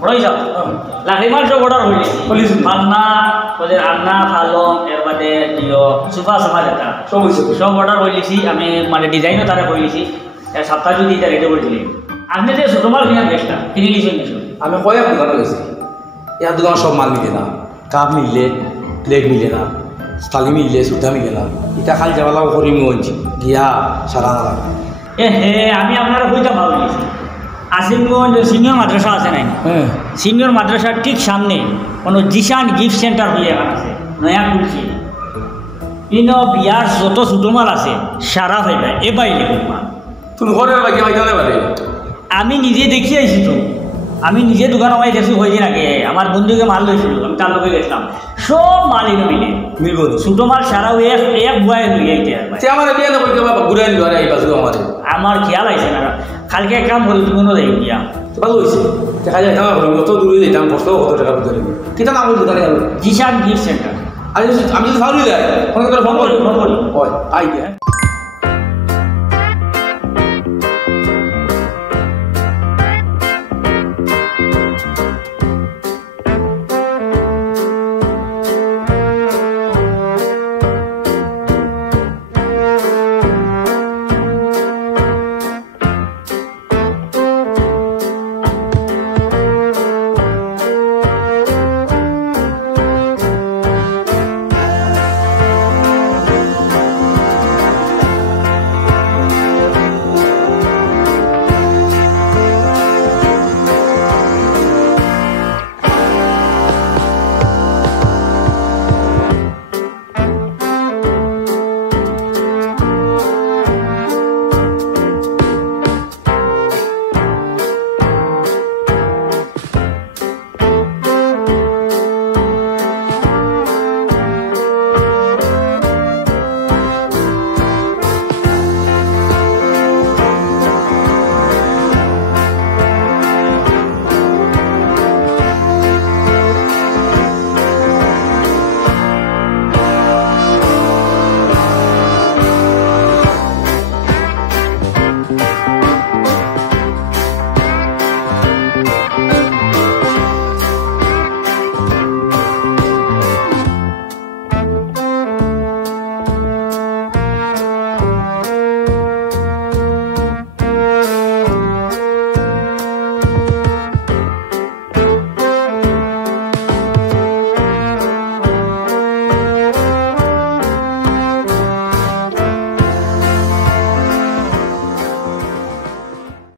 বড় হিসাব লাখি মাল সব অর্ডার হইলি আন্না ওদের আন্না ফালং এর বাদে দিও সোফা সোফা যেটা সব অর্ডার হইলিছি আমি মানে ডিজাইনও তারা হইলিছি সপ্তাহ যদি এটা রেডি করে দিলি আপনি যে ছোট মাল কিনা বেশটা কিনে নিয়েছেন কিছু আমি কয়েক দোকানে গেছি ইয়ার দোকানে সব মাল মিলে না কাপ মিললে প্লেট মিলে না থালি মিললে সুতা মিলে না এটা খালি যাওয়া করিমগঞ্জ গিয়া সারা না হে আমি আপনারা বইটা ভালো নিয়েছি আসিমগঞ্জ সিনিয়র মাদ্রাসা আছে নাই সিনিয়র মাদ্রাসার ঠিক সামনে কোনো জিশান গিফট সেন্টার হয়ে এখানে আছে নয়া খুলছি ইন বিয়ার যত ছোটো মাল আছে সারা পাইবে এ বাইলে মাল তুমি ঘরের বাকি বাইকালে পারে আমি নিজে দেখি আইছি তো আমি নিজে দোকান আমায় গেছি হয়েছে নাকি আমার বন্ধুকে মাল লইছিল আমি তার লোকে গেছিলাম সব মাল এনে মিলে মিলব ছোটো মাল সারাও এক বুয়াই লইয়া এটা আমার বিয়ে না করতে ঘুরে নিল আরে এই বাজু আমার আমার খেয়াল আইছে না কালকে এক কাম করি তুমিও যাই গিয়া ভালো হয়েছে দেখা যায় আমার কত দূরে যেতাম কষ্ট কত টাকা ভিতরে কিতা নাম বলছি দোকানে যাবো জিশান গিফট সেন্টার আমি যদি ভালো যায় ফোন করে ফোন করি ফোন করি আই